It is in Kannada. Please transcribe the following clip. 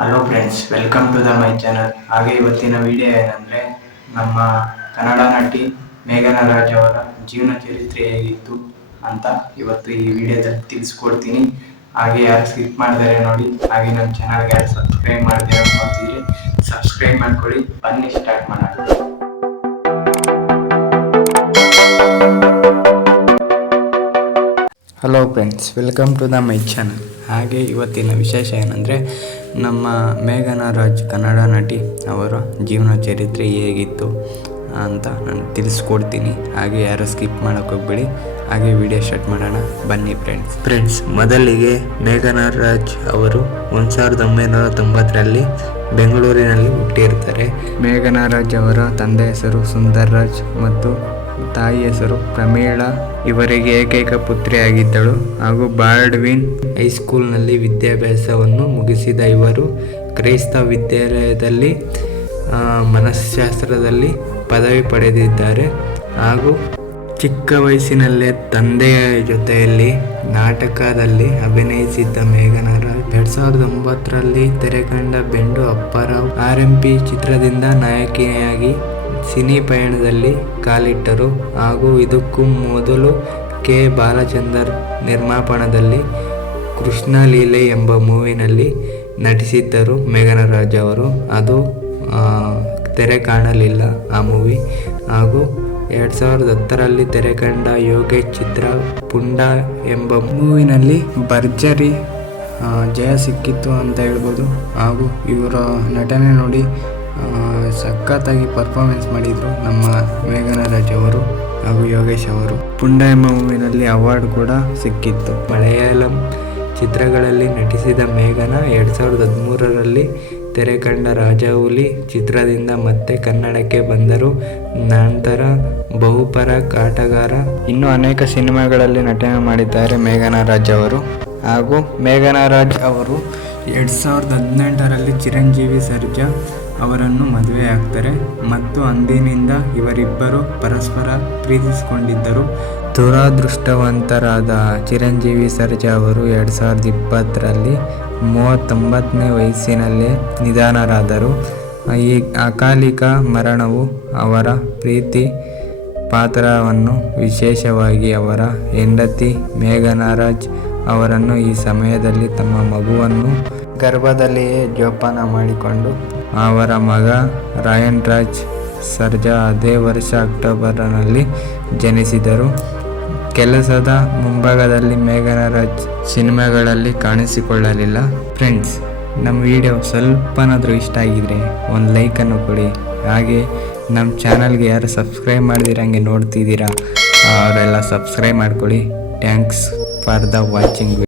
Hello friends, welcome to the my channel. ಹಾಗೆ ಇವತ್ತಿನ ವಿಡಿಯೋ ಏನಂದರೆ, ನಮ್ಮ ಕನ್ನಡ ನಟಿ ಮೇಘನಾ ರಾಜ್ ಅವರ ಜೀವನ ಚರಿತ್ರೆ ಹೇಗಿತ್ತು ಅಂತ ಇವತ್ತು ಈ ವಿಡಿಯೋದಲ್ಲಿ ತಿಳಿಸ್ಕೊಡ್ತೀನಿ. ಹಾಗೆ ಯಾರು ಸ್ಕಿಪ್ ಮಾಡಿದರೆ ನೋಡಿ, ಹಾಗೆ ನಮ್ಮ ಚಾನಲ್ಗೆ ಯಾರು ಸಬ್ಸ್ಕ್ರೈಬ್ ಮಾಡಿದ್ರೆ ನೋಡ್ತಿದ್ರೆ ಸಬ್ಸ್ಕ್ರೈಬ್ ಮಾಡ್ಕೊಳ್ಳಿ. ಬನ್ನಿ ಸ್ಟಾರ್ಟ್ ಮಾಡೋಣ. Hello friends, welcome to the my channel. ಹಾಗೆ ಇವತ್ತಿನ ವಿಶೇಷ ಏನಂದರೆ, ನಮ್ಮ ಮೇಘನಾ ರಾಜ್ ಕನ್ನಡ ನಟಿ ಅವರ ಜೀವನ ಚರಿತ್ರೆ ಹೇಗಿತ್ತು ಅಂತ ನಾನು ತಿಳಿಸ್ಕೊಡ್ತೀನಿ. ಹಾಗೆ ಯಾರು ಸ್ಕಿಪ್ ಮಾಡೋಕ್ಕೆ ಹೋಗ್ಬೇಡಿ. ಹಾಗೆ ವಿಡಿಯೋ ಸ್ಟಾರ್ಟ್ ಮಾಡೋಣ, ಬನ್ನಿ ಫ್ರೆಂಡ್ಸ್. ಮೊದಲಿಗೆ ಮೇಘನಾ ರಾಜ್ ಅವರು 1990ರಲ್ಲಿ ಬೆಂಗಳೂರಿನಲ್ಲಿ ಹುಟ್ಟಿರ್ತಾರೆ. ಮೇಘನಾ ರಾಜ್ ಅವರ ತಂದೆ ಹೆಸರು ಸುಂದರ್ ರಾಜ್ ಮತ್ತು ತಾಯಿ ಹೆಸರು ಪ್ರಮೀಳಾ. ಇವರಿಗೆ ಏಕೈಕ ಪುತ್ರಿಯಾಗಿದ್ದಳು ಹಾಗೂ ಬಾರ್ಡ್ವಿನ್ ಹೈಸ್ಕೂಲ್ನಲ್ಲಿ ವಿದ್ಯಾಭ್ಯಾಸವನ್ನು ಮುಗಿಸಿದ ಇವರು ಕ್ರೈಸ್ತ ವಿದ್ಯಾಲಯದಲ್ಲಿ ಮನಃಶಾಸ್ತ್ರದಲ್ಲಿ ಪದವಿ ಪಡೆದಿದ್ದಾರೆ. ಹಾಗೂ ಚಿಕ್ಕ ವಯಸ್ಸಿನಲ್ಲೇ ತಂದೆಯ ಜೊತೆಯಲ್ಲಿ ನಾಟಕದಲ್ಲಿ ಅಭಿನಯಿಸಿದ್ದ ಮೇಘನಾ ರಾಜ್ 2009ರಲ್ಲಿ ತೆರೆಕಂಡ ಬೆಂಡು ಅಪ್ಪಾರಾವ್ RMP ಚಿತ್ರದಿಂದ ನಾಯಕಿಯಾಗಿ ಸಿನಿ ಪಯಣದಲ್ಲಿ ಕಾಲಿಟ್ಟರು. ಹಾಗೂ ಇದಕ್ಕೂ ಮೊದಲು ಕೆ. ಬಾಲಚಂದರ್ ನಿರ್ಮಾಪನದಲ್ಲಿ ಕೃಷ್ಣ ಲೀಲೆ ಎಂಬ ಮೂವಿನಲ್ಲಿ ನಟಿಸಿದ್ದರು ಮೇಘನಾ ರಾಜ್ ಅವರು. ಅದು ತೆರೆ ಕಾಣಲಿಲ್ಲ ಆ ಮೂವಿ. ಹಾಗೂ 2010ರಲ್ಲಿ ತೆರೆಕಂಡ ಯೋಗೇಶ್ ಚಿತ್ರ ಪುಂಡ ಎಂಬ ಮೂವಿನಲ್ಲಿ ಭರ್ಜರಿ ಜಯ ಸಿಕ್ಕಿತ್ತು ಅಂತ ಹೇಳ್ಬೋದು. ಹಾಗೂ ಇವರ ನಟನೆ ನೋಡಿ ಸಖತ್ತಾಗಿ ಪರ್ಫಾರ್ಮೆನ್ಸ್ ಮಾಡಿದರು ನಮ್ಮ ಮೇಘನಾ ರಾಜ್ ಅವರು ಹಾಗೂ ಯೋಗೇಶ್ ಅವರು. ಪುಂಡ ಎಂಬ ಮೂವಿನಲ್ಲಿ ಅವಾರ್ಡ್ ಕೂಡ ಸಿಕ್ಕಿತ್ತು. ಮಲಯಾಳಂ ಚಿತ್ರಗಳಲ್ಲಿ ನಟಿಸಿದ ಮೇಘನಾ 2013ರಲ್ಲಿ ತೆರೆಕಂಡ ರಾಜಾಹುಲಿ ಚಿತ್ರದಿಂದ ಮತ್ತೆ ಕನ್ನಡಕ್ಕೆ ಬಂದರು. ನಂತರ ಬಹುಪರಾಕ್ ಆಟಗಾರ ಇನ್ನೂ ಅನೇಕ ಸಿನಿಮಾಗಳಲ್ಲಿ ನಟನೆ ಮಾಡಿದ್ದಾರೆ ಮೇಘನಾ ರಾಜ್ ಅವರು. ಹಾಗೂ ಮೇಘನಾ ರಾಜ್ ಅವರು 2018ರಲ್ಲಿ ಚಿರಂಜೀವಿ ಸರ್ಜಾ ಅವರನ್ನು ಮದುವೆಯಾಗ್ತಾರೆ ಮತ್ತು ಅಂದಿನಿಂದ ಇವರಿಬ್ಬರು ಪರಸ್ಪರ ಪ್ರೀತಿಸಿಕೊಂಡಿದ್ದರು. ದುರಾದೃಷ್ಟವಂತರಾದ ಚಿರಂಜೀವಿ ಸರ್ಜಾ ಅವರು 2020ರಲ್ಲಿ 39ನೇ ವಯಸ್ಸಿನಲ್ಲೇ ನಿಧನರಾದರು. ಈ ಅಕಾಲಿಕ ಮರಣವು ಅವರ ಪ್ರೀತಿ ಪಾತ್ರವನ್ನು, ವಿಶೇಷವಾಗಿ ಅವರ ಹೆಂಡತಿ ಮೇಘನಾ ರಾಜ್ ಅವರನ್ನು ಈ ಸಮಯದಲ್ಲಿ ತಮ್ಮ ಮಗುವನ್ನು ಗರ್ಭದಲ್ಲಿಯೇ ಜೋಪಾನ ಮಾಡಿಕೊಂಡು ಅವರ ಮಗ ರಾಯನ್ ರಾಜ್ ಸರ್ಜಾ ಅದೇ ವರ್ಷ ಅಕ್ಟೋಬರ್ನಲ್ಲಿ ಜನಿಸಿದರು. ಕೆಲಸದ ಮುಂಭಾಗದಲ್ಲಿ ಮೇಘನಾ ರಾಜ್ ಸಿನಿಮಾಗಳಲ್ಲಿ ಕಾಣಿಸಿಕೊಳ್ಳಲಿಲ್ಲ. ಫ್ರೆಂಡ್ಸ್, ನಮ್ಮ ವಿಡಿಯೋ ಸ್ವಲ್ಪನಾದರೂ ಇಷ್ಟ ಆಗಿದ್ರೆ ಒಂದು ಲೈಕನ್ನು ಕೊಡಿ. ಹಾಗೆ ನಮ್ಮ ಚಾನಲ್ಗೆ ಯಾರು ಸಬ್ಸ್ಕ್ರೈಬ್ ಮಾಡಿದಿರಂಗೆ ನೋಡ್ತಿದ್ದೀರಾ ಅವರೆಲ್ಲ ಸಬ್ಸ್ಕ್ರೈಬ್ ಮಾಡ್ಕೊಳ್ಳಿ. Thanks for the watching.